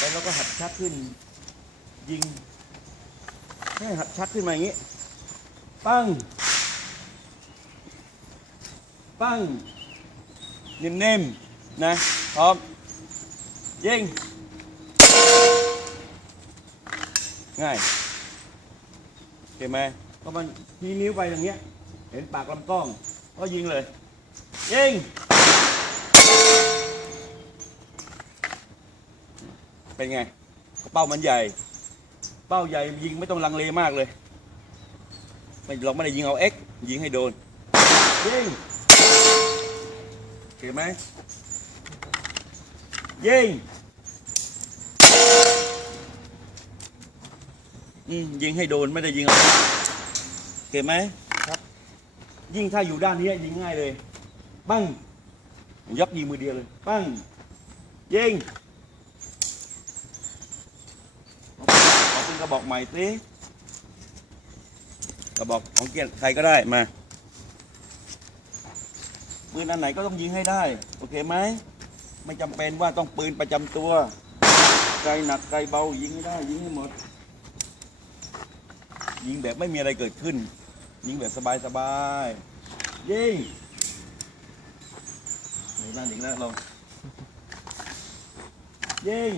ไปเราก็หัดชักขึ้น ยิงให้หัดชักขึ้นมาอย่างนี้ ปั้ง ปั้ง นิ่มๆ นะพร้อมยิง ง่ายเห็นไหมก็มันชี้นิ้วไปอย่างเงี้ย เห็นปากลำกล้อง ก็ยิงเลย ยิง เป็นไงเป้ามันใหญ่ เป้าใหญ่ยิงไม่ต้องลังเลมากเลยไม่เราไม่ได้ยิงเอาเอ็กยิงให้โดนยิงเห็นไหมยิงอืมยิงให้โดนไม่ได้ยิงเอาเห็นไหมครับ ยิ่งถ้าอยู่ด้านนี้ยิงง่ายเลย ปั้งยักยิงมือเดียวเลย ปั้งยิง ขอเป็น กระบอกใหม่สิกระบอกของเกียรติใครก็ได้มาปืนอันไหนก็ต้องยิงให้ได้ โอเคไหมไม่จำเป็นว่าต้องปืนประจำตัวไกลหนักไกลเบายิงให้ได้ ยิงให้หมด ยิงแบบไม่มีอะไรเกิดขึ้น ยิงแบบสบายๆยิงนี่นั่นอีกแล้วลองยิง